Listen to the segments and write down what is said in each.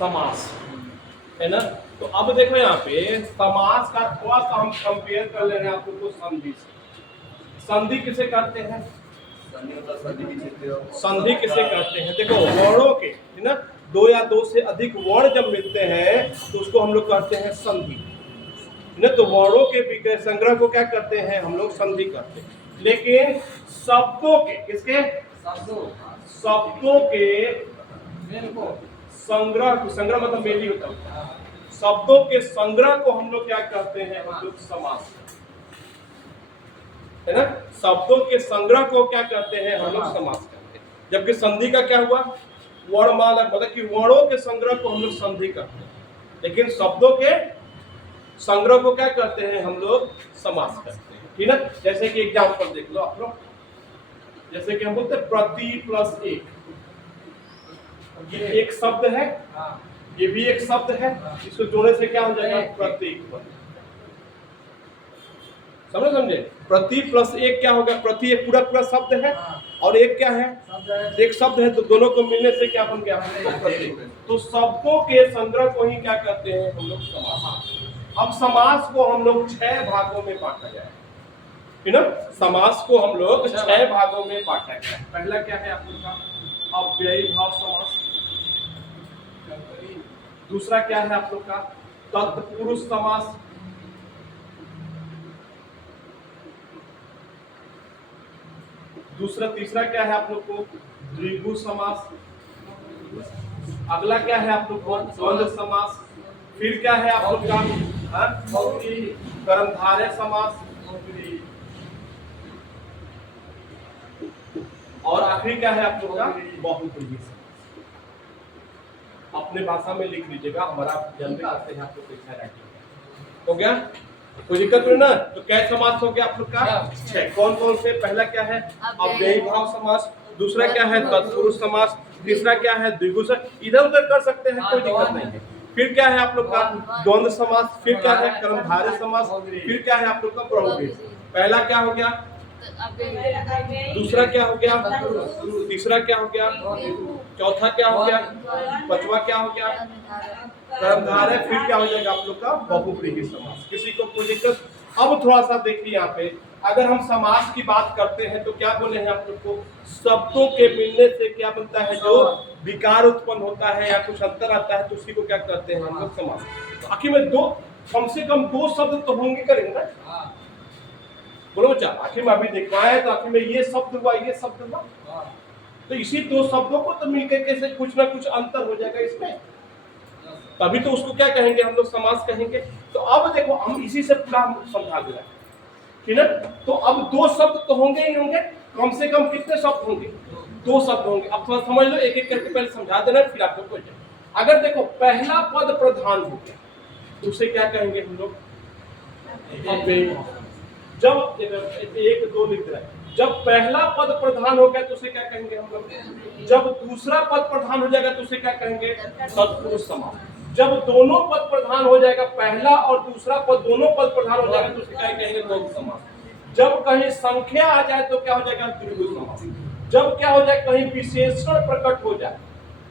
समास, है ना। तो अब देखो यहाँ पे समास का थोड़ा सा हम कंपेयर कर ले रहे हैं आपको तो संधि से। संधि किसे कहते हैं? संधि किसे कहते हैं? देखो वर्णों के, है ना, दो या दो से अधिक वर्ण जब मिलते हैं तो उसको हम लोग कहते हैं संधि, है ना। तो वर्णों के विक्रय संग्रह को क्या करते हैं हम लोग? संधि करते हैं। लेकिन शब्दों के, किसके? शब्दों के संग्रह, संग्रह मतलब मेल ही होता है। शब्दों के संग्रह को हम लोग क्या कहते हैं? हम लोग समास, है ना। शब्दों के संग्रह को क्या कहते हैं? हम लोग समास कहते हैं। जबकि संधि का क्या हुआ? वर्णमाला, मतलब कि वर्णों के संग्रह को हम लोग संधि करते हैं, लेकिन शब्दों के संग्रह को क्या कहते हैं? हम लोग समास करते हैं, ठीक है। जैसे कि एग्जांपल देख लो आप लोग, जैसे कि हम बोलते हैं प्रति प्लस एक, ये एक शब्द है, ये भी एक शब्द है, इसको जोड़ने से क्या हो जाएगा? प्रतीक। समझे? प्रति प्लस एक क्या होगा? प्रति एक पूरा पूरा शब्द है और एक क्या है? एक शब्द है, तो दोनों को मिलने से क्या बन गया? प्रतीक। तो शब्दों के संग्रह को ही क्या कहते हैं हम लोग? समास। अब समास को हम लोग 6 भागों में बांटा जाए, है ना। समास को हम लोग 6 भागों में बांटा गया। पहला क्या है आप लोग का? अव्ययी भाव समास। दूसरा क्या है आप लोग का? तत्पुरुष समास। तीसरा क्या है आप लोग को? द्विगु समास। अगला क्या है आप लोग को? द्वंद्व समास। फिर क्या है आप लोग का? कर्मधारय समास। और आखिरी क्या है आप लोग का? बहुब्रीहि समास। अपने भाषा में लिख लीजिएगा, हमारा जल्दी आते हैं आप लोग कैसा राइटिंग हो गया, कोई दिक्कत नहीं ना। तो क्या समास हो गया आप लोग का? 6। कौन कौन से? पहला क्या है? अव्ययी भाव समास। दूसरा क्या है? तत्पुरुष समास। तीसरा क्या है? द्विगु समास। इधर उधर कर सकते हैं, कोई दिक्कत नहीं है। फिर क्या है आप लोग का? द्वंद्व समास। फिर क्या है? कर्मधारय समास। फिर क्या है आप लोग का? बहुब्रीहि। पहला क्या हो गया? दूसरा क्या हो गया? तीसरा क्या हो गया? चौथा क्या हो गया? पांचवा क्या हो गया? कर्मधारय। फिर क्या हो जाएगा आप लोग का? बहुब्रीहि समास। किसी को कोई दिक्कत? अब थोड़ा सा देखिए यहाँ पे, अगर हम समास की बात करते हैं तो क्या बोले हैं आप लोग को? शब्दों के मिलने से क्या बनता है? जो विकार उत्पन्न होता है या कुछ अंतर आता है, तो उसी को क्या कहते हैं हम लोग? समास। तो आखिर में दो, कम से कम 2 शब्द तो होंगे, करेंगे ना? बोलो बच्चा, आखिर में अभी देखवाए तो आखिर में ये शब्द हुआ, ये शब्द हुआ, तो इसी 2 शब्दों को तो मिलकर कैसे कुछ ना कुछ अंतर हो जाएगा इसमें, तभी तो उसको क्या कहेंगे हम लोग? समास कहेंगे। तो अब देखो हम इसी से पूरा समझा दे रहे हैं, ठीक है। तो अब 2 शब्द तो होंगे ही होंगे, कम से कम कितने शब्द होंगे? 2 शब्द होंगे। अब थोड़ा समझ लो, एक एक करके पहले समझा देना, फिर आपको कोई। अगर देखो पहला पद प्रधान हो गया तो उसे क्या कहेंगे हम लोग? अव्ययी। जब 1 2 लिख रहा है, जब पहला पद प्रधान हो गया तो उसे क्या कहेंगे हम लोग? जब दूसरा पद प्रधान हो जाएगा तो उसे क्या कहेंगे? तत्पुरुष समास। जब दोनों पद प्रधान हो जाएगा, पहला और दूसरा पद दोनों पद प्रधान हो जाएगा तो उसे क्या कहेंगे? द्वंद्व समास। जब कहीं संख्या आ जाए तो क्या हो जाएगा? द्विगु समास। जब क्या हो जाए? कहीं विशेषण प्रकट हो जाए,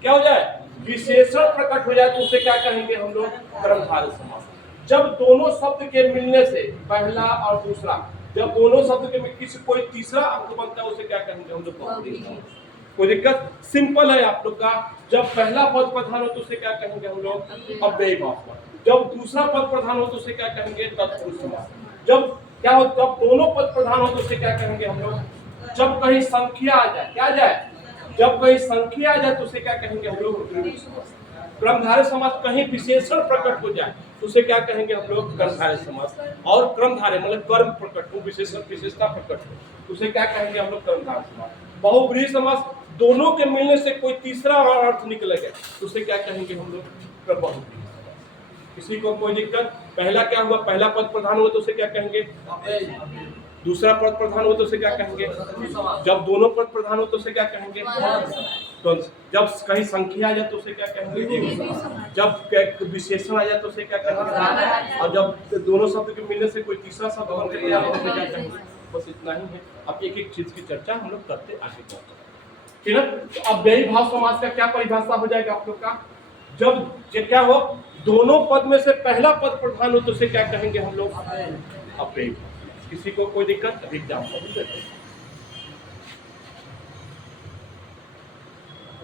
क्या हो जाए? विशेषण प्रकट हो जाए तो उसे क्या कहेंगे हम लोग? कर्मधारय समास। जब दोनों शब्द के मिलने से, पहला और दूसरा, जब दोनों शब्द के किसी कोई तीसरा अंग बनता है उसे क्या कहेंगे हम लोग? बहुब्रीहि समास। कोई दिक्कत? सिंपल है आप लोग का। जब पहला पद प्रधान हो तो उसे क्या कहेंगे हम लोग? अव्ययी भाव। जब दूसरा पद प्रधान हो तो उसे क्या कहेंगे? तत्पुरुष समास। जब क्या हो? जब दोनों पद प्रधान हो तो उसे क्या कहेंगे हम लोग? जब कहीं संख्या आ जाए, क्या आ जाए? जब कहीं संख्या आ जाए तो उसे क्या कहेंगे हम लोग? द्विगु समास। क्रमधारय समास कहीं विशेषण प्रकट हो जाए तो उसे क्या कहेंगे हम लोग? कर्मधारय समास। और क्रमधारय मतलब कर्म प्रकट हो, विशेषण विशेषता प्रकट हो, उसे क्या कहेंगे हम लोग? कर्मधारय समास। बहुब्रीहि समास, दोनों के मिलने से कोई तीसरा अर्थ निकलेगा तो उसे क्या कहेंगे हम लोग? बहुब्रीहि समास। किसी को कोई दिक्कत? पहला क्या हुआ? पहला पद प्रधान हुआ तो उसे क्या कहेंगे? दूसरा पद प्रधान हो तो उसे क्या कहेंगे? जब दोनों पद प्रधान हो तो उसे क्या कहेंगे? जब कहीं संख्या आ जाए तो उसे क्या कहेंगे? जब विशेषण आ जाए तो उसे क्या कहेंगे? और जब दोनों शब्द के मिलने से कोई तीसरा शब्द बन के तैयार हो तो क्या कहेंगे? बस इतना ही है। अब एक एक चीज की चर्चा हम लोग करते आगे बढ़ते, ठीक है। तो अव्ययी भाव समास का क्या परिभाषा हो जाएगा आप लोग का? जब ये क्या हो, दोनों पद में से पहला पद प्रधान हो तो उसे क्या कहेंगे हम लोग? अव्ययी। किसी को कोई दिक्कत? एग्जाम्पल देते हैं।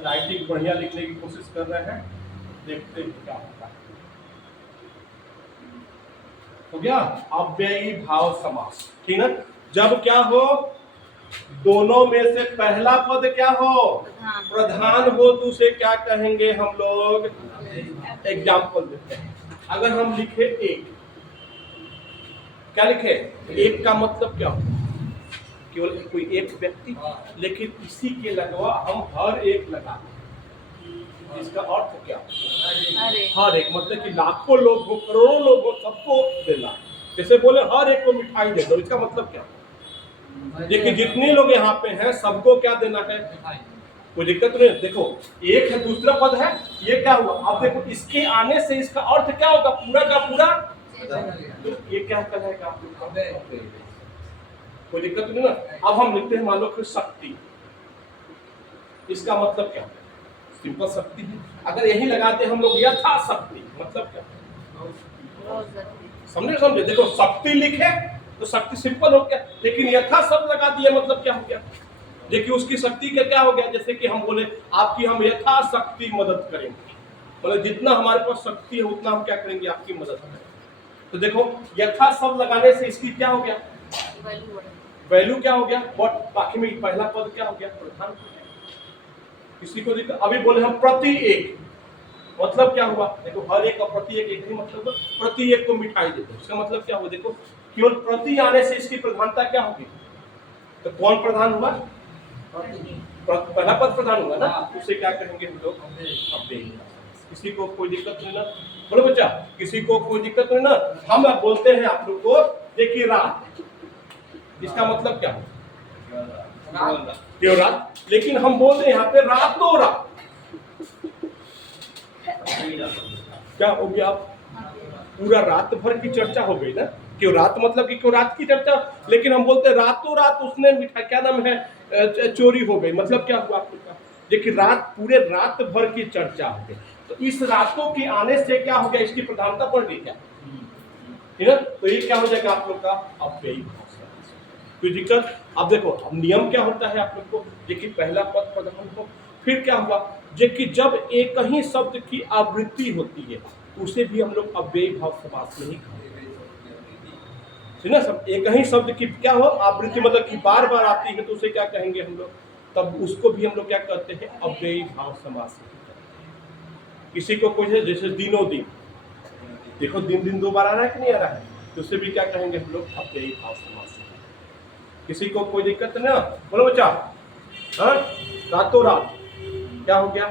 राइटिंग बढ़िया लिखने की कोशिश कर रहे हैं, देखते हैं क्या होता है। हो गया अव्ययी भाव समास, ठीक है। जब क्या हो, दोनों में से पहला पद क्या हो, प्रधान हो तो उसे क्या कहेंगे हम लोग? एग्जाम्पल देते हैं। अगर हम लिखे एक, क्या लिखे? एक का मतलब क्या होता है? केवल कोई एक व्यक्ति, लेकिन इसी के लगवा हम हर एक लगा, इसका अर्थ क्या? हर एक मतलब कि लाखों लोग हो, करोड़ों लोग हो, सबको देना। जैसे बोले हर एक को मिठाई दे दो, इसका मतलब क्या? देखिए जितने लोग यहाँ पे हैं सबको क्या देना है? कोई दिक्कत नहीं। देखो एक है, दूसरा पद है, ये क्या हुआ? अब देखो इसके आने से इसका अर्थ क्या होगा? पूरा का पूरा। तो ये क्या कहेगा? कोई दिक्कत नहीं ना। अब हम लिखते हैं मान लो कि शक्ति, इसका मतलब क्या? सिंपल शक्ति है। अगर यही लगाते हम लोग यथा शक्ति, मतलब क्या? समझे? देखो शक्ति लिखे तो शक्ति सिंपल हो गया, लेकिन यथा शब्द लगा दिया मतलब क्या हो गया? देखिए उसकी शक्ति का क्या हो गया? जैसे कि हम बोले आपकी हम यथा शक्ति मदद करेंगे, मतलब जितना हमारे पास शक्ति है उतना हम क्या करेंगे? आपकी मदद करेंगे। तो देखो यथा शब्द लगाने से इसकी क्या हो गया? वैल्यू क्या हो गया? बट बाकी में पहला पद क्या हो गया? प्रधान। किसी को दिक्कत? अभी बोले हम प्रति एक, मतलब क्या हुआ? देखो हर एक का प्रति एक ही मतलब, प्रति एक को मिठाई देते, इसका मतलब क्या हुआ? देखो केवल प्रति आने से इसकी प्रधानता क्या होगी? तो कौन प्रधान हुआ? पहला पद प्रधान हुआ ना, उसे क्या कहेंगे हम लोग? अव्ययी। किसी को कोई दिक्कत नहीं ना? बोलो बच्चा, किसी को कोई दिक्कत नहीं ना? हम बोलते हैं आप लोग को, देखिए रात, इसका मतलब क्या? केवल रात, लेकिन हम बोलते हैं यहाँ पे रातों रात, क्या हो गया? पूरा रात भर की चर्चा हो गई ना। क्यों रात मतलब कि क्यों रात की चर्चा, लेकिन हम बोलते हैं रातों रात उसने मिठाई, क्या नाम है, चोरी हो गई, मतलब क्या हुआ आपका? देखिए रात, पूरे रात भर की चर्चा हो गई, तो इस रातों के आने से क्या हो गया? इसकी प्रधानता बढ़ गई क्या? ठीक है, तो ये क्या हो जाएगा आप लोग का? अव्ययी भाव। कोई दिक्कत? अब देखो अब नियम क्या होता है आप लोग को, देखिए पहला पद प्रधान हो, फिर क्या हुआ? कि जब एक ही शब्द की आवृत्ति होती है उसे भी हम लोग अव्ययी भाव समास में ही ना, सब एक ही शब्द की क्या हो? आवृत्ति, मतलब कि बार बार आती है तो उसे क्या कहेंगे हम लोग? तब उसको भी हम लोग क्या कहते हैं? अव्ययी भाव समास। किसी को कोई है, जैसे दिनों दिन, देखो दिन दिन दो बार आ रहा है कि नहीं आ रहा है, तो उसे भी क्या कहेंगे हम लोग? अव्ययी भाव समास। किसी को कोई दिक्कत नहीं ना? बोलो बच्चा, हाँ रातों रात क्या हो गया?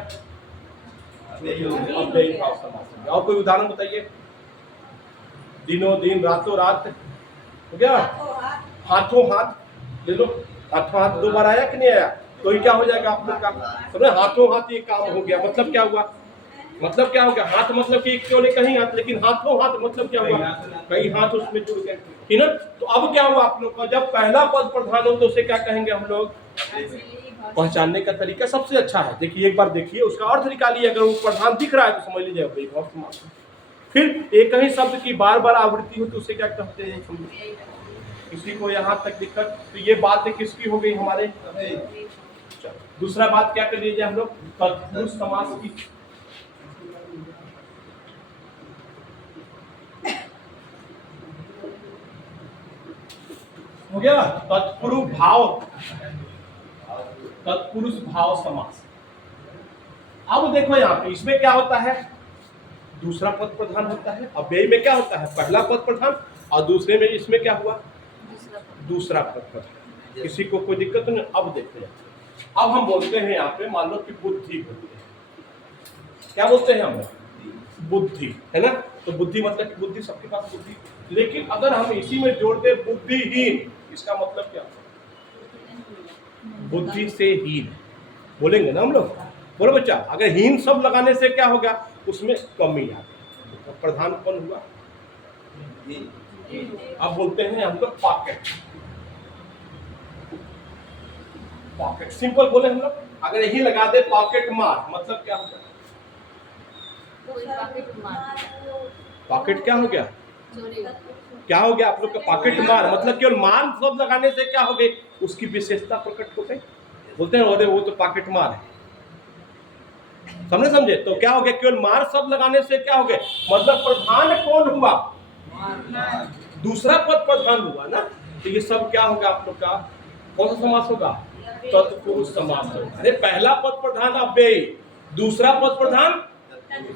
अव्ययी भाव समास। और कोई उदाहरण बताइए? दिनों दिन, रातों रात हो गया। हाथों हाथ ले लो, हाथों हाथ दो बार आया कि नहीं आया? तो ये क्या हो जाएगा आप लोग का? समझे? हाथों हाथ ये काम हो गया, मतलब क्या हुआ? मतलब क्या हो गया? हाथ मतलब कि केवल कहीं हाथ, लेकिन हाथों हाथ मतलब क्या हुआ? कई हाथ उसमें जुड़ गए, ठीक ना? तो अब क्या हुआ आप लोग का? जब पहला पद प्रधान हो तो उसे क्या कहेंगे हम लोग? पहचानने का तरीका सबसे अच्छा है, देखिए एक बार देखिए उसका अर्थ निकालिए, अगर वो प्रधान दिख रहा है तो समझ लीजिए अव्ययी भाव समास। फिर एक ही शब्द की बार बार आवृत्ति हो तो उसे क्या कहते हैं? किसी को यहाँ तक दिक्कत? तो ये बात किसकी हो गई हमारे? दूसरा बात क्या कर लीजिए हम लोग? तत्पुरुष समास की। हो गया तत्पुरुष भाव, तत्पुरुष भाव समास। अब देखो यहाँ पे इसमें क्या होता है? दूसरा पद प्रधान होता है। अव्ययी में क्या होता है? पहला पद प्रधान, और दूसरे में इसमें क्या हुआ? दूसरा पद प्रधान। किसी को कोई दिक्कत नहीं? अब देखते हैं, अब हम बोलते हैं यहाँ पे, मान लो कि बुद्धि बोलते हैं, क्या बोलते हैं हम? बुद्धि, है ना? तो बुद्धि मतलब कि बुद्धि, सबके पास बुद्धि, लेकिन अगर हम इसी में जोड़ दे बुद्धिहीन, इसका मतलब क्या? बुद्धि से हीन बोलेंगे ना हम लोग। बोलो बच्चा, अगर हीन शब्द लगाने से क्या होगा? उसमें कमी आ गई, तो प्रधान कौन हुआ? अब बोलते हैं हम लोग पॉकेट। पॉकेट सिंपल बोले हम लोग, अगर यही लगा दे पॉकेट मार, मतलब क्या होगा? पॉकेट क्या हो गया? क्या हो गया आप लोग का? पॉकेट मार, मतलब केवल मार शब्द लगाने से क्या हो गई? उसकी विशेषता प्रकट हो गई। बोलते हैं अरे वो तो पॉकेट मार है, समझे? तो क्या हो गया? केवल मार शब्द लगाने से क्या हो गया? मतलब प्रधान कौन हुआ? दूसरा पद प्रधान हुआ ना। तो ये सब क्या होगा आप लोग का? कौन सा समास होगा? तत्पुरुष समास होगा। अरे पहला पद प्रधान अव्ययी, दूसरा पद प्रधान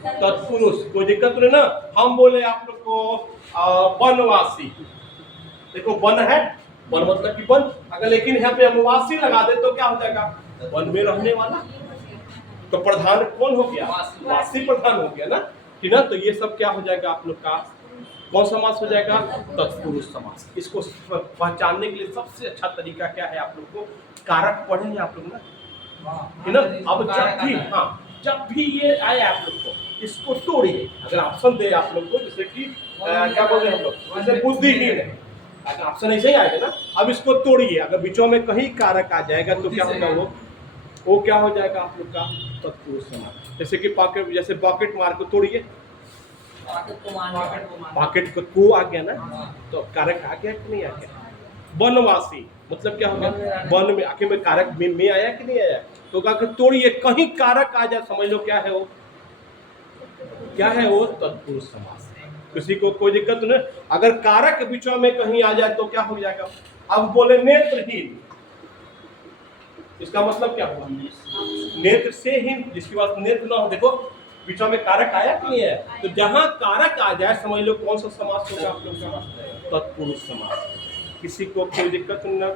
तत्पुरुष, कोई दिक्कत नहीं ना। हम बोले आप लोग को वनवासी, देखो वन है, वन मतलब कि वन, अगर लेकिन यहाँ पे हम वासी लगा दे तो क्या हो जाएगा? वन में रहने वाला। तो प्रधान कौन हो गया? वासी प्रधान हो गया ना, कि ना। तो ये सब क्या हो जाएगा आप लोग का? कौन समास हो जाएगा? तत्पुरुष समास। इसको पहचानने के लिए सबसे अच्छा तरीका क्या है? आप लोग को कारक पढ़ेंगे आप लोग ना, है ना। अब जब भी ये आए आप लोग को इसको तोड़िए। अगर ऑप्शन दे आप लोग को, जैसे कि क्या बोल रहे हैं हम लोग, जैसे बुद्धिहीन है, अगर ऑप्शन ऐसे ही आएगा ना। अब इसको तोड़िए, अगर बीचों में कहीं कारक आ जाएगा तो क्या होगा? वो क्या हो जाएगा आप लोग का? तत्पुरुष समास। जैसे कि पॉकेट, जैसे पॉकेट मार को तोड़िए, पॉकेट को आ गया ना, तो कारक आ गया कि नहीं आ गया? वनवासी मतलब क्या हो गया? वन में आखिर में कारक में आया कि नहीं आया? तो क्या तोड़िए, कहीं कारक आ जाए, समझ लो क्या है वो? क्या है वो? तत्पुरुष समास है। किसी को कोई दिक्कत नहीं। अगर कारक बीचों में कहीं आ जाए तो क्या हो जाएगा? अब बोले नेत्रहीन, इसका मतलब क्या हुआ? नेत्र से हीन, जिसके पास नेत्र ना हो। देखो बीचों में कारक आया कि नहीं है? तो जहां कारक आ जाए समझ लो कौन सा समास होगा आप लोग का? तत्पुरुष समास। किसी को कोई दिक्कत नहीं ना?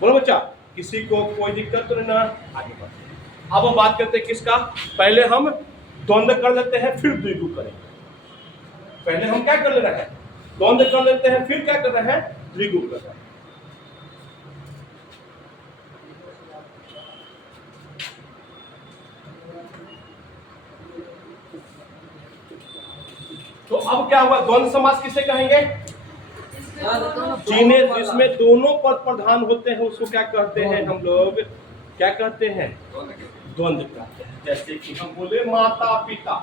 बोलो बच्चा, किसी को कोई दिक्कत नहीं ना? आगे बढ़ते हैं। अब हम बात करते हैं किसका? पहले हम द्वंद्व कर लेते हैं, फिर द्विगु करेंगे। पहले हम क्या कर ले रहे हैं? द्वंद्व कर लेते हैं, फिर क्या कर रहे हैं? द्विगु कर रहे हैं। तो अब क्या हुआ? द्वंद्व समास किसे कहेंगे? जिसमें दोनों पद प्रधान होते हैं उसको क्या कहते हैं हम लोग? क्या कहते हैं? द्वंद्व कहते हैं। जैसे कि हम बोले माता पिता,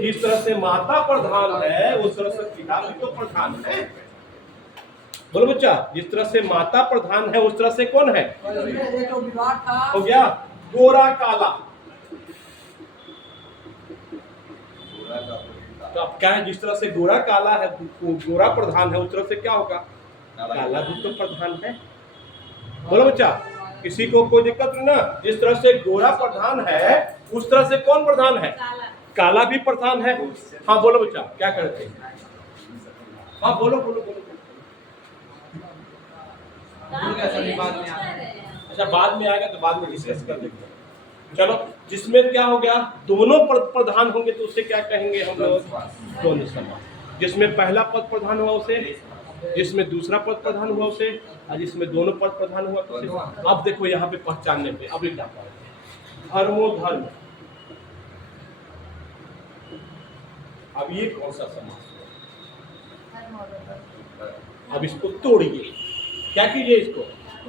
जिस तरह से माता प्रधान है उस तरह से पिता भी तो प्रधान है। बोलो बच्चा, जिस तरह से माता प्रधान है उस तरह से कौन है? हो गया गोरा काला। तो अब क्या है? जिस तरह से गोरा काला है, गोरा प्रधान है, उस तरह से क्या होगा? काला भी तो प्रधान है। बोलो बच्चा, किसी को कोई दिक्कत नहीं ना? जिस तरह से गोरा प्रधान है उस तरह से कौन प्रधान है? काला भी प्रधान है। हाँ बोलो बच्चा, क्या करते हैं? हाँ बोलो बोलो बोलो। अच्छा बाद में आएगा तो बाद में डिस्कस कर लेंगे। चलो, जिसमें क्या हो गया? दोनों पद प्रधान होंगे तो उसे क्या कहेंगे हम लोग? द्वंद्व समास। जिसमें पहला पद प्रधान हुआ उसे, जिसमें दूसरा पद प्रधान हुआ उसे, और जिसमें दोनों पद प्रधान हुआ तो उसे। अब देखो यहाँ पे पहचानने पे अब एग्जाम्पल, धर्मो धर्म। अब ये कौन सा समास है? अब इसको तोड़िए, क्या कीजिए इसको?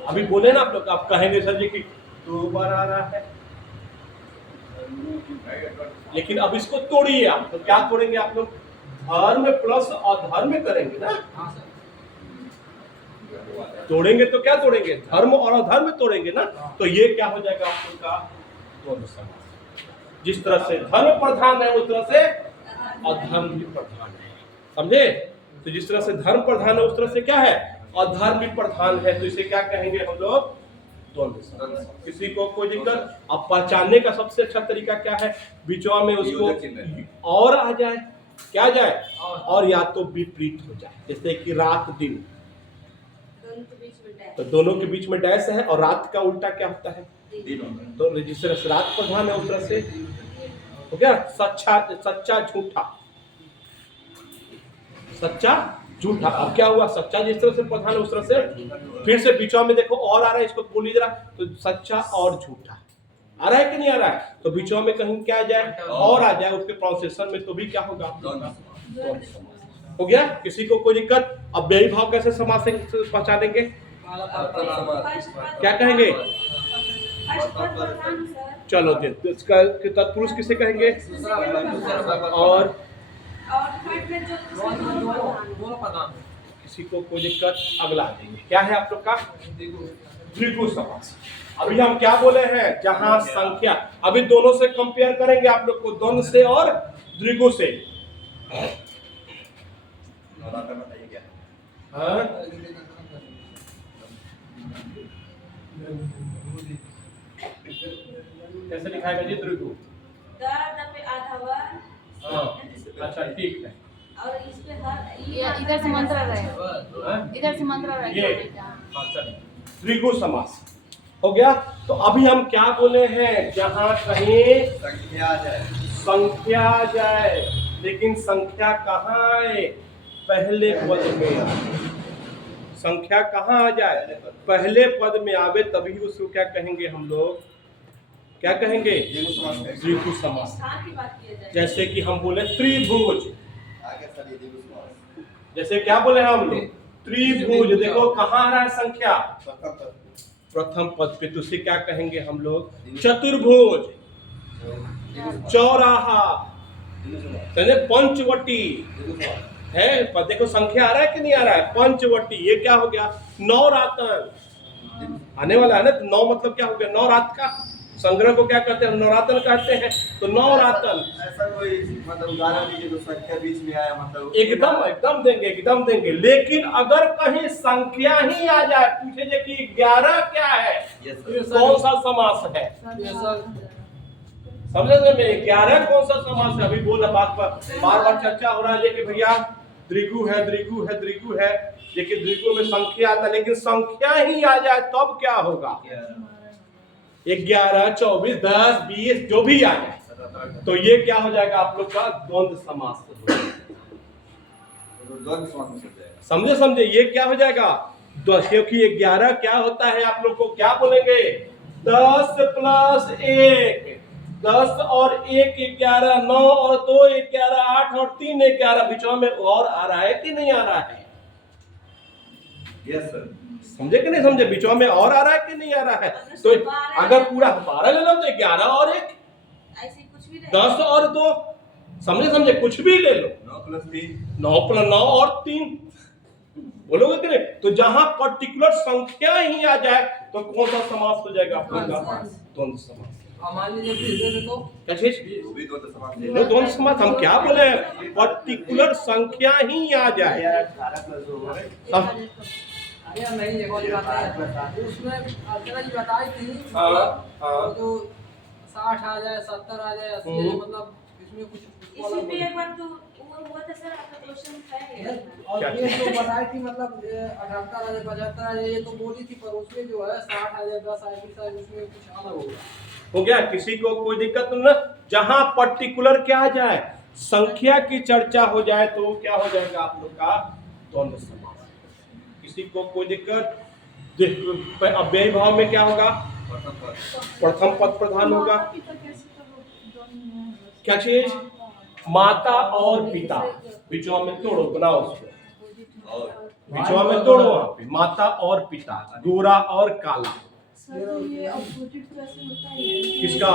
अभी बोले ना आप लोग, आप कहेंगे सर जी कि 2 बार आ रहा है, लेकिन अब इसको तोड़िए आप। तो क्या तोड़ेंगे आप लोग? धर्म प्लस अधर्म करेंगे ना। तोड़ेंगे तो क्या तोड़ेंगे? धर्म और अधर्म तोड़ेंगे ना। तो ये क्या हो जाएगा आप लोग का? द्वंद्व समास। जिस तरह से धर्म प्रधान है उस तरह से अधर्म भी प्रधान है, समझे? तो जिस तरह से धर्म प्रधान है उस तरह से क्या है? अधर्म भी प्रधान है। तो इसे क्या कहेंगे हम लोग? द्वंद्व समास। किसी को कोई दिक्कत? अब पहचानने का सबसे अच्छा तरीका क्या है? बीचवा में उसको और आ जाए, क्या जाए? और या तो विपरीत हो जाए, जैसे कि रात दिन, तो दोनों के बीच में डैश है, और रात का उल्टा क्या होता है? तो जिस तरह से रात प्रधान है उस तरह से हो गया सच्चा झूठा, सच्चा झूठा। अब क्या हुआ? सच्चा जिस तरह से प्रधान है उस तरह से, फिर से बीचवा में देखो और आ रहा है, इसको बोलिए जरा। तो सच्चा और झूठा आ रहा है कि नहीं आ रहा है? तो बीचवा में कहीं क्या आ जाए? और आ जाए उसके प्रोसेसन में, तो भी क्या होगा? हो गया। किसी को कोई दिक्कत? अब व्ययी भाव कैसे समास से पहचानेंगे? क्या कहेंगे? चलो जी, तो इसका तत्पुरुष किसे कहेंगे? और किसी को कोई दिक्कत? अगला देंगे, क्या है आप लोग का? द्विगु समास। अभी हम क्या बोले हैं? जहां संख्या, अभी दोनों से कंपेयर करेंगे आप लोग को, द्वंद्व से और द्विगु से। हाँ? कैसे लिखाएगा जी द्विगु? अच्छा ठीक है। और इस पे हर इधर से मंत्र रहे, इधर से मंत्र रहे ये द्विगु समास हो गया। तो अभी हम क्या बोले हैं? जहां कहीं संख्या जाए, लेकिन संख्या कहाँ आए? पहले पद में आए। संख्या कहाँ आ जाए? पहले पद में आवे, तभी उसको क्या कहेंगे हम लोग? क्या कहेंगे? द्विगु समास। जैसे कि हम बोले त्रिभुज, जैसे क्या बोले हम लोग? त्रिभुज। देखो कहाँ आ रहा है संख्या? प्रथम पद पे। तो उसे क्या कहेंगे हम लोग? चतुर्भुज, चौराहा, पंचवटी है। पर देखो संख्या आ रहा है कि नहीं आ रहा है? पंचवटी। ये क्या हो गया? नवरातन आने वाला है ना। तो नौ मतलब क्या हो गया? नवरात्र का संग्रह को क्या कहते हैं? नवरातन कहते हैं। तो नवरातन। ऐसा कोई मतलब उदाहरण दीजिए जो संख्या बीच में आया, मतलब एकदम देंगे, एकदम देंगे। लेकिन अगर कहीं संख्या ही आ जाए, पूछे जे कि 11 क्या है, कौन सा समास है? समझे में 11 कौन सा समास है? अभी बोला बात पर बार बार चर्चा हो रहा है कि भैया द्विगु है, द्विगु है, द्विगु है। लेकिन द्विगु में संख्या आता है, लेकिन संख्या ही आ जाए तब क्या होगा? 11, 24, 10, 20 जो भी आ जाए, तो ये क्या हो जाएगा आप लोग का? द्वंद्व समास। समझे? ये क्या हो जाएगा? क्योंकि 11 क्या होता है आप लोग को क्या बोलेंगे? 10 + 1, 10 और 1 11, 9 और 2 11, 8 और 3 11। बीचों में और आ रहा है कि नहीं आ रहा है? Yes sir. समझे कि नहीं समझे? बीचों में और आ रहा है कि नहीं आ रहा है? तो अगर पूरा 12 ले लो तो 11 और 1, ऐसे कुछ भी 10 और 2, समझे? कुछ भी ले लो। 9 + 9 और 3 बोलोगे कि नहीं? तो जहां पर्टिकुलर संख्या ही आ जाए तो कौन सा समास हो जाएगा आप लोग का? द्वंद्व समास। क्या चीज? द्वंद्व समास। हम क्या बोले? पर्टिकुलर संख्या ही आ जाए। नहीं देखो उसमें अर्चना जी बताई थी तो 60 आ जाए, 70 आ जाए, 80 आ जाए, मतलब इसमें कुछ इसी पे एक बार तो वो हुआ था सर, आपका क्वेश्चन था और ये तो बताई थी मतलब 78 आ जाए, 75 आ जाए, ये तो बोली थी। पर उसमें जो है 60 आ जाए, 10 आ जाए, 20 आ जाए, उसमें कुछ अलग हो गया। किसी को कोई दिक्कत नहीं ना? जहां पर्टिकुलर क्या आ जाए, संख्या की चर्चा हो जाए, तो क्या हो जाएगा आप लोग का? द्वंद्व समास। किसी को कोई दिक्कत? अव्ययी भाव में क्या होगा? प्रथम पद प्रधान होगा। क्या चीज? माता और पिता। बीचों में तोड़ो, बनाओ उसको, बीचों में तोड़ो। वहां पे माता और पिता, गोरा और काला। ये अपोजिट कैसे होता है? किसका?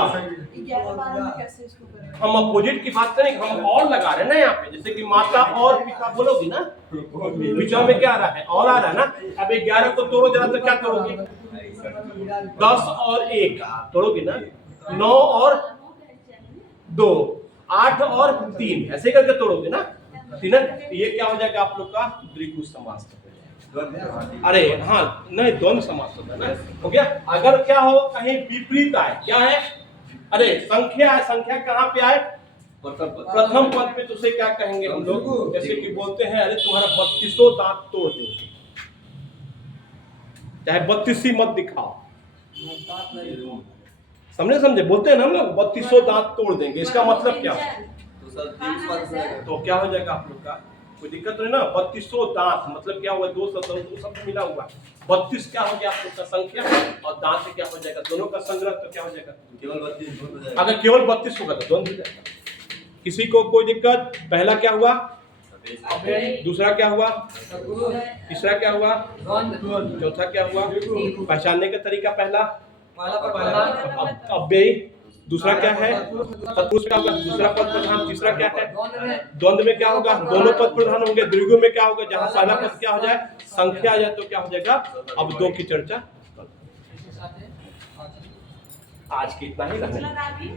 11-12 में कैसे इसको करेंगे? हम अपोजिट की बात करें, हम और लगा रहे हैं ना यहाँ पे। जैसे कि माता और पिता बोलोगी ना, बीचों में क्या आ रहा है? और आ रहा है ना। अब 11 को तोड़ो जरा, तो क्या तोड़ोगे? 10 और 1 तोड़ोगे ना। 9 और 2, 8 और 3, ऐसे करके तोड़ोगे ना। ये क्या हो जाएगा आप लोग का? द्विगु समास। अरे हाँ, नहीं द्वंद्व समास होता है ना। हो गया। अगर क्या हो कहीं विपरीत आए, क्या है? अरे संख्या है, संख्या कहाँ पे आए? प्रथम पद पे। तो उसे क्या कहेंगे हम लोग? जैसे कि बोलते हैं अरे तुम्हारा 32 दांत तोड़ देंगे, चाहे 32 मत दिखाओ। समझे? बोलते हैं ना हम लोग 32 दांत तोड़ देंगे। इसका मतलब क्या? तो क्या हो जाएगा आप लोग का? कोई दिक्कत नहीं ना। 32 दांत मतलब क्या हुआ? 2 शब्द मिला हुआ। 32 क्या हो गया आप लोग का? संख्या, और दांत से क्या हो जाएगा? दोनों का संग्रह। तो क्या हो जाएगा? केवल 32। अगर केवल 32 होगा तो द्वंद्व हो जाएगा। किसी को कोई दिक्कत? पहला क्या हुआ? दूसरा क्या हुआ? तीसरा क्या हुआ? चौथा क्या हुआ? पहचानने का तरीका पहला अव्ययी, दूसरा क्या है? तत्पुरुष क्या होगा? दूसरा पद प्रधान। तीसरा क्या है? द्वंद्व में द्वंद्व में क्या होगा? दोनों पद प्रधान होंगे। द्विगु में क्या होगा? जहां पहला पद क्या हो जाए? संख्या आ जाए तो क्या हो जाएगा? अब दो की चर्चा इसके साथ है आज की इतना ही रहने। मतलब आप ही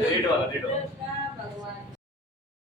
रेड वाला भगवान